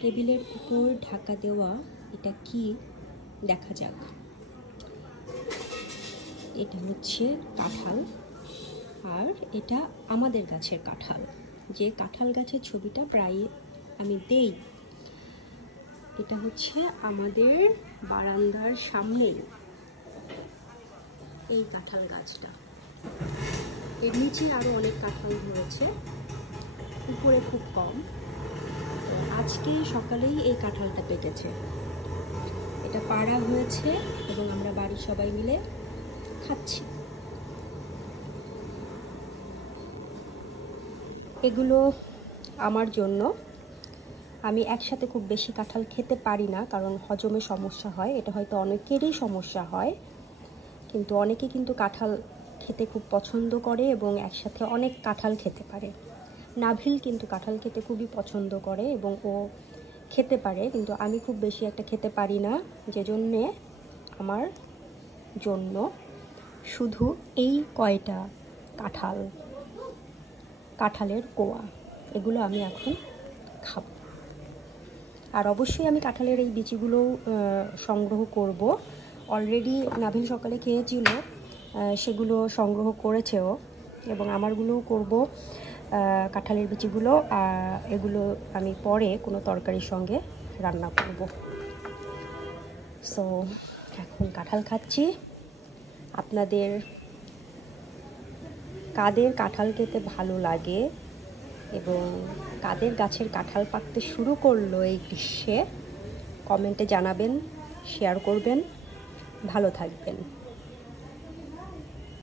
টেবিলের উপর ঢাকা দেওয়া এটা কি দেখা যাক। এটা হচ্ছে কাঁঠাল, আর এটা আমাদের গাছের কাঁঠাল, যে কাঁঠাল গাছের ছবিটা প্রায় আমি দেই। এটা হচ্ছে আমাদের বারান্দার সামনেই এই কাঁঠাল গাছটা। এর নিচে আরও অনেক কাঁঠাল ধরেছে, উপরে খুব কম। আজকে সকালেই এই কাঁঠালটা পেকেছে, এটা পাড়া হয়েছে এবং আমরা বাড়ির সবাই মিলে খাচ্ছি। এগুলো আমার জন্য। আমি একসাথে খুব বেশি কাঁঠাল খেতে পারি না, কারণ হজমে সমস্যা হয়। এটা হয়তো অনেকেরই সমস্যা হয়, কিন্তু অনেকে কিন্তু কাঁঠাল খেতে খুব পছন্দ করে এবং একসাথে অনেক কাঁঠাল খেতে পারে। নাভিল কিন্তু কাঁঠাল খেতে খুবই পছন্দ করে এবং ও খেতে পারে, কিন্তু আমি খুব বেশি একটা খেতে পারি না, যে জন্যে আমার জন্য শুধু এই কয়টা কাঁঠালের কোয়া, এগুলো আমি এখন খাব। আর অবশ্যই আমি কাঁঠালের এই বিচিগুলো সংগ্রহ করব। অলরেডি নাভিল সকালে খেয়েছিল, সেগুলো সংগ্রহ করেছেও, এবং আমারগুলোও করব। কাঁঠালের বিচিগুলো এগুলো আমি পরে কোনো তরকারির সঙ্গে রান্না করব। সো এখন কাঁঠাল খাচ্ছি। আপনাদের কাদের কাঁঠাল খেতে ভালো লাগে এবং কাদের গাছের কাঁঠাল পাকতে শুরু করলো এই গ্রীষ্মে, কমেন্টে জানাবেন, শেয়ার করবেন। ভালো থাকবেন।